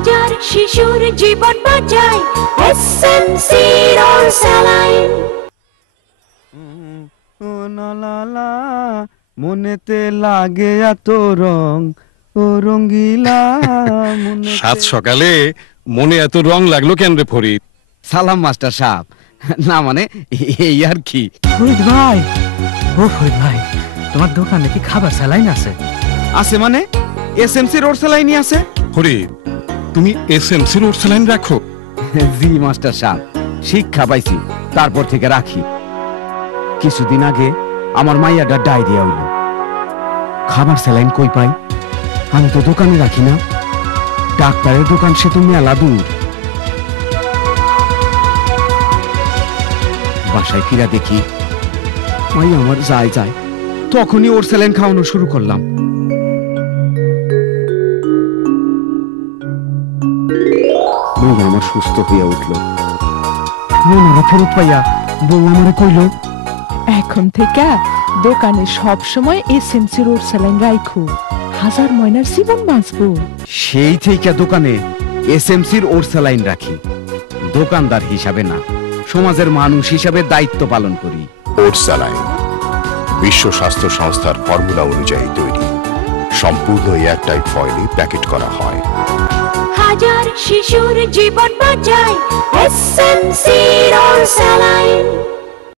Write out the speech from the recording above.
হাজার শিশুর জীবন বাঁচায় এসএমসি ওর স্যালাইন। ও লালা মনেতে লাগে এত রং, ও রঙ্গিলা সাত সকালে মনে এত রং লাগলো কেন রে ফরিদ? সালাম মাস্টার সাহেব। না মানে এই আর কি। ফরিদ ভাই, ও ফরিদ ভাই, তোমার দোকানে কি খাবার স্যালাইন আছে? আছে মানে এসএমসি রোড স্যালাইনই আছে। ফরিদ, তুমি এসএমসি রোড স্যালাইন রাখো? জি মাস্টার সাহেব, শিক্ষা পাইছি তারপর থেকে রাখি। কিছুদিন আগে আমার মাইয়াটা ডায়রিয়া হইল, খাবার স্যালাইন কই পাই? আমি তো দোকানে রাখি না, ডাক্তারের দোকান সে তো মেলা দূর। বাসায় ফিরা দেখি মাইয়া আমার যায় যায়, তখনই ওর স্যালাইন খাওয়ানো শুরু করলাম। মাইয়া আমার সুস্থ হইয়া উঠল। মনারা ফেরত পাইয়া বউ আমারে কইল, এখন থেকে দোকানে সব সময় এসএমসি রোড স্যালাইন রাখো, হাজার ময়নার জীবন বাঁচবো। সেই থেকে দোকানে এসএমসির ওর স্যালাইন রাখি। দোকানদার হিসাবে না, সমাজের মানুষ হিসাবে দায়িত্ব পালন করি। ওর স্যালাইন বিশ্ব স্বাস্থ্য সংস্থার ফর্মুলা অনুযায়ী তৈরি, সম্পূর্ণ এয়ারটাইট ফয়েলে প্যাকেট করা হয়। হাজার শিশুর জীবন বাঁচায় এসএমসি ওর স্যালাইন।